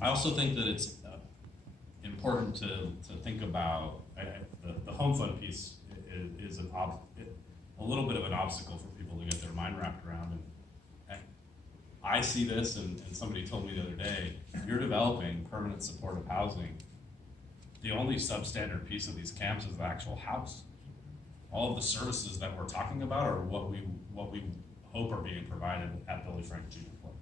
I also think that it's important to think about the home fund piece is a little bit of an obstacle for people to get their mind wrapped around. And I see this, and somebody told me the other day, you're developing permanent supportive housing. The only substandard piece of these camps is the actual house. All of the services that we're talking about are what we hope are being provided at Billy Frank Jr. Place.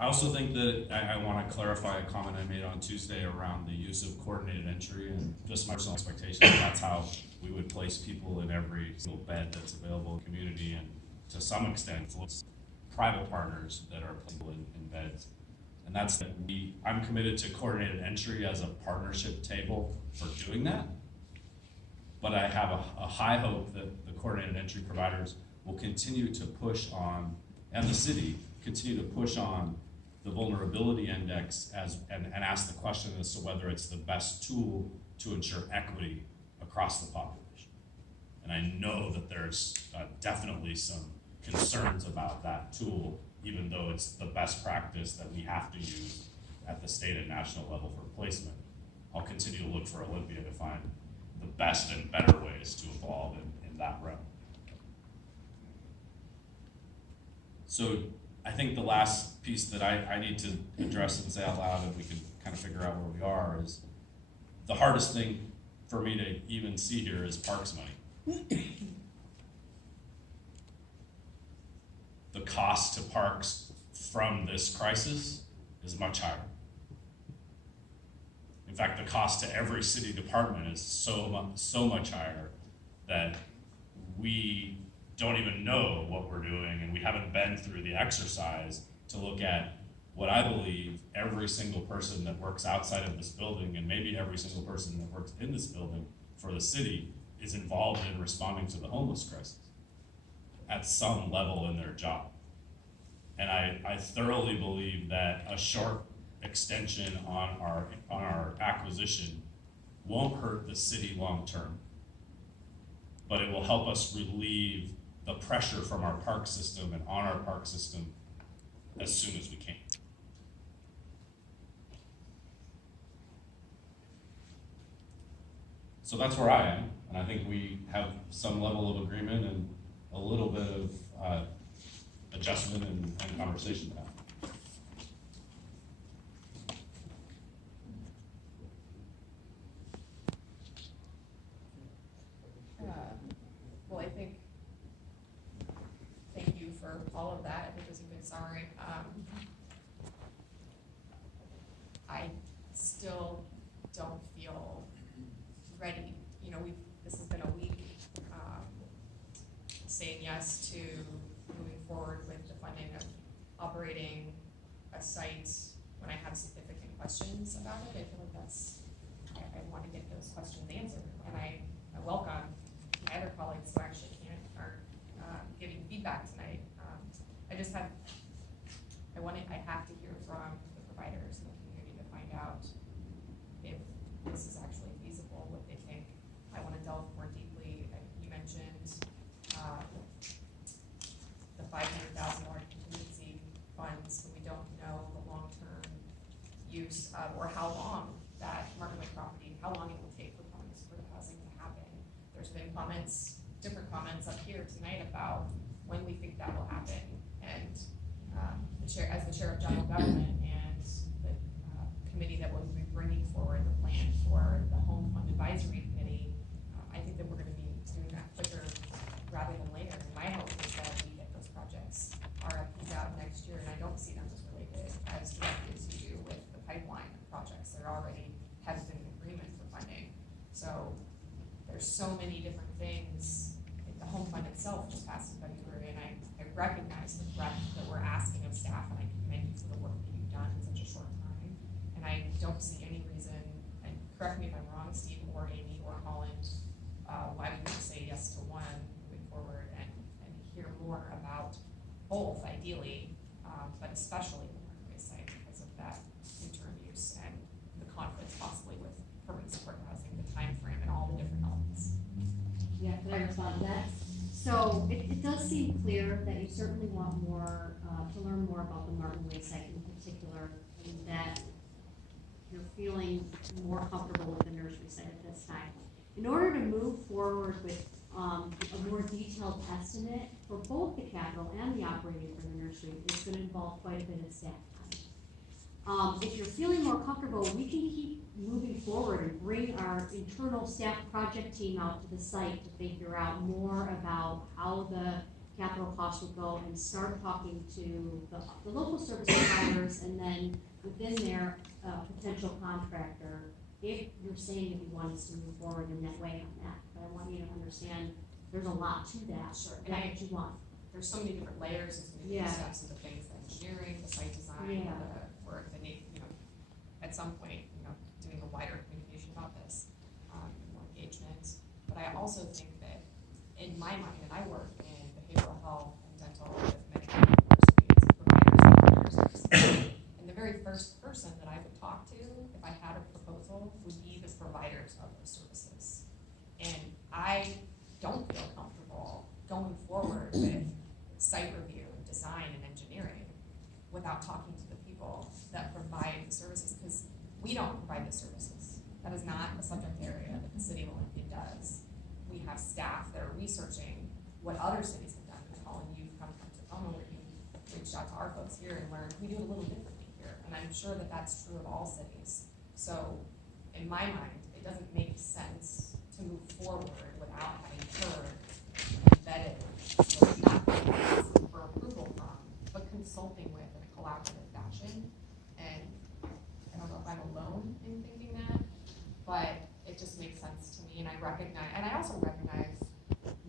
I also think that I want to clarify a comment I made on Tuesday around the use of coordinated entry, and just my personal expectation that's how we would place people in every single bed that's available in the community, and to some extent it's private partners that are people in beds. And that's that I'm committed to coordinated entry as a partnership table for doing that. But I have a high hope that the coordinated entry providers will continue to push on, and the city continue to push on the vulnerability index and ask the question as to whether it's the best tool to ensure equity across the population. And I know that there's definitely some concerns about that tool, even though it's the best practice that we have to use at the state and national level for placement. I'll continue to look for Olympia to find the best and better ways to evolve in that realm. So I think the last piece that I need to address and say out loud, and we can kind of figure out where we are, is the hardest thing for me to even see here is parks money. The cost to parks from this crisis is much higher. In fact, the cost to every city department is so much higher that we don't even know what we're doing, and we haven't been through the exercise to look at what I believe every single person that works outside of this building, and maybe every single person that works in this building for the city, is involved in responding to the homeless crisis at some level in their job. And I thoroughly believe that a short extension on our acquisition won't hurt the city long term, but it will help us relieve the pressure from our park system and on our park system as soon as we can. So that's where I am, and I think we have some level of agreement and a little bit of adjustment and conversation to have. Well, I think, thank you for all of that. I think it was a good summary. I still don't feel ready. You know, this has been a week saying yes to moving forward with the funding of operating a site when I have significant questions about it. I feel like I want to get those questions answered, and I welcome my other colleagues who actually aren't giving feedback tonight. I have to hear from the providers in the community to find out if this is actually feasible, what they think. I want to delve more deeply. You mentioned the $500,000 contingency funds, but we don't know the long-term use of, or how long that Martinwood property, how long it will take for permanent supportive housing to happen. There's been different comments up here tonight about when we think that will happen. And as the chair of general government and the committee that will be bringing forward the plan for the home fund advisory committee, I think that we're going to be doing that quicker rather than later. And my hope is that we get those projects RFPs out next year, and I don't see them as related as directly as you do with the pipeline of projects that already have been in agreement for funding. So there's so many different things. Like the home fund itself just passed in February, and I recognize the breadth that we're asking of staff, and I commend you for the work that you've done in such a short time. And I don't see any reason, and correct me if I'm wrong, Steve or Amy or Holland, why we would say yes to one moving forward and hear more about both, ideally, but especially the Martinwood site because of that interim use and the conflicts possibly with permanent support housing, the time frame, and all the different elements. Yeah, can I respond to that? So it does seem clear that you certainly want more, to learn more about the Martin Way site in particular, and that you're feeling more comfortable with the nursery site at this time. In order to move forward with a more detailed estimate for both the capital and the operating for the nursery, it's gonna involve quite a bit of staff time. If you're feeling more comfortable, we can keep moving forward and bring our internal staff project team out to the site to figure out more about how the capital costs will go and start talking to the local service providers, and then within their potential contractor, if you're saying that you want us to move forward in that way on that. But I want you to understand, there's a lot to that. Sure. That's what you want. There's so many different layers, and so many Yeah. different steps into things, the engineering, the site design, Yeah. the work, the need, at some point, doing a wider communication about this, more engagement. But I also think that, in my mind, and I work in behavioral health and dental with many universities, providers, and nurses. And the very first person that I would talk to, if I had a proposal, would be the providers of those services. And I don't feel comfortable going forward with site review and design and engineering without talking to the people that provide the services, because we don't provide the services. That is not a subject area that the city of Olympia does. We have staff that are researching what other cities have done. Colin, you've come to Tacoma, where you reached out to our folks here and learned, we do it a little differently here. And I'm sure that that's true of all cities. So in my mind, it doesn't make sense to move forward without having heard vetted, so not asking for approval from, but consulting with in a collaborative fashion. And I don't know if I'm alone in thinking that, but it just makes sense to me, and I also recognize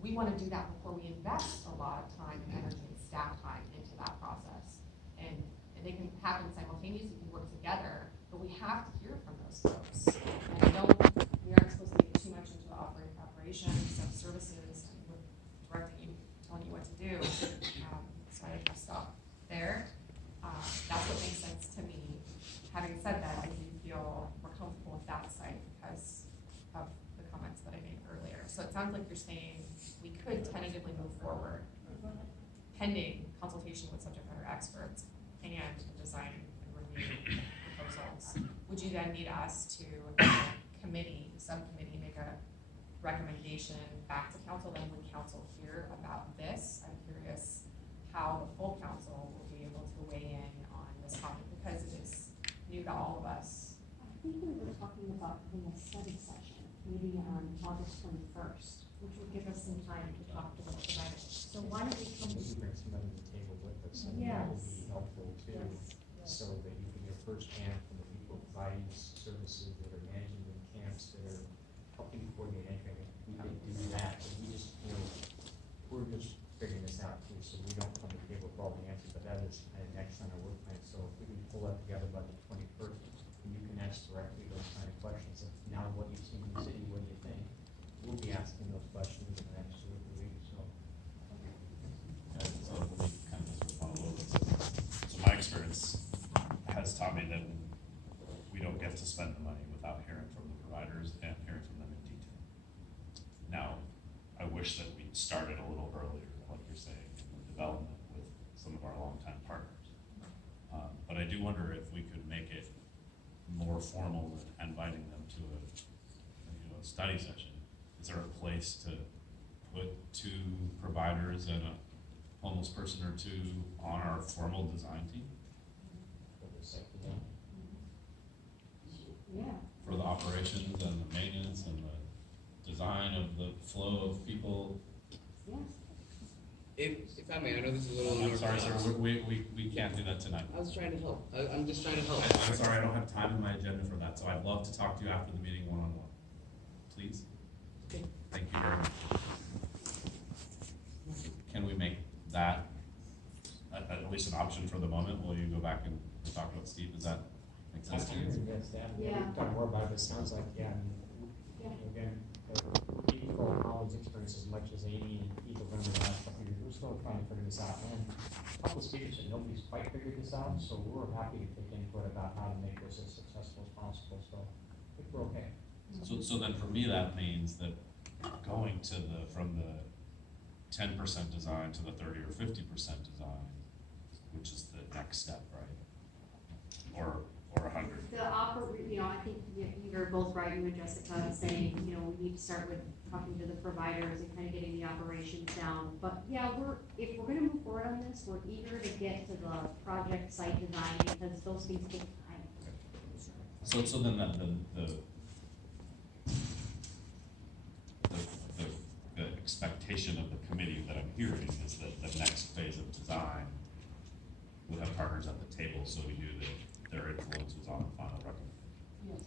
we wanna do that before we invest a lot of time and energy and staff time into that process. And they can happen simultaneously, we work together, but we have to hear from those folks. And we aren't supposed to get too much into operations of services, and we're directing you, telling you what to do. So I stop there. That's what makes sense to me. Having said that, I do feel more comfortable with that site because of the comments that I made earlier. So it sounds like you're saying we could tentatively move forward pending consultation with subject matter experts and design and review proposals. Would you then need us to, subcommittee, make a recommendation back to council? Then would council hear about this? I'm curious how the full council will be able to weigh in on this topic, because it is new to all of us. I think we were talking about having a study session, maybe on August 21st, which would give us some time to talk to the providers. So why don't we come? Maybe bring somebody to the table with us, and that would Yes. be helpful too, Yes. so that you can hear firsthand from the people providing services that are managing the camps, that are helping coordinate entry. We could do that, but we just, we're just figuring this out too, so we don't come to the table with all the answers, but that is kind of next on our work plan. So if we can pull that together by the 21st, and you can ask directly those kind of questions, of now what you've seen in the city, what do you think? We'll be asking those questions in the next 2 or 3 weeks, so. So let me kind of just respond a little bit. So my experience has taught me that we don't get to spend the money without hearing from the providers and hearing from them in detail. Now, I wish that we'd started a little earlier, like you're saying, in the development with some of our longtime partners. But I do wonder if we could make it more formal than inviting them to a study session. Is there a place to put 2 providers and a homeless person or 2 on our formal design team For the second one. Yeah. for the operations and the maintenance and the design of the flow of people? Yes. If I may, I know this is a little. I'm sorry, sir, we can't do that tonight. I was trying to help. I'm just trying to help. I'm sorry, I don't have time in my agenda for that, so I'd love to talk to you after the meeting one-on-one. Please? Okay. Thank you very much. Can we make that at least an option for the moment? Will you go back and talk about Steve? Does that make sense to you? Against that, Yeah. we've done more about this, sounds like, yeah, Yeah. again, people knowledge experience as much as Amy and people learned in the last couple of years, we're still trying to figure this out, and a couple of speakers said nobody's quite figured this out, so we're happy to take input about how to make this as successful as possible, so I think we're okay. So then for me, that means that going to from the 10% design to the 30 or 50% design, which is the next step, right? Or 100. I think you're both right, you and Jessica, saying, we need to start with talking to the providers and kind of getting the operations down. But yeah, if we're gonna move forward on this, we're eager to get to the project site design because those things take time. So then the expectation of the committee that I'm hearing is that the next phase of design would have partners at the table, so we knew that their influence was on the final recommendation. Yes.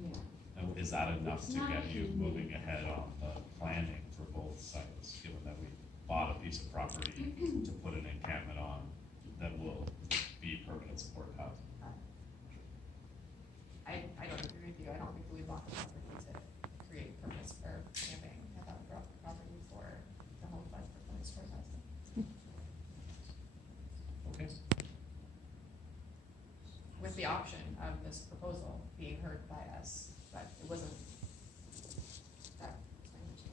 Yeah. And is that enough It's to not get you easy. moving ahead on the planning for both sites, given that we bought a piece of property to put an encampment on that will be permanent support housing? I don't agree with you, I don't think we bought the property to create permits for camping, I thought we bought the property for the home fund for permits for housing. Okay. With the option of this proposal being heard by us, but it wasn't that language.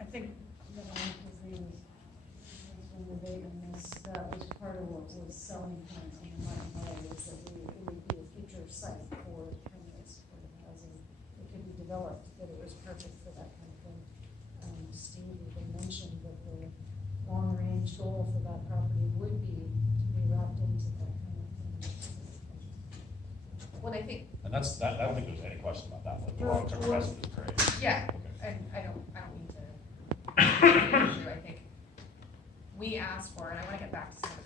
I think that I agree with when debating this, that was part of what was selling points on the Martin Way, is that it would be a future site for permanent supportive housing. It could be developed, that it was perfect for that kind of thing. Steve even mentioned that the long-range goal for that property would be to be wrapped into that kind of thing. Well, I think, And I don't think there's any question about that, like the long-term investment is great. yeah, Okay. and I don't mean to, I think we asked for, and I wanna get back to some of the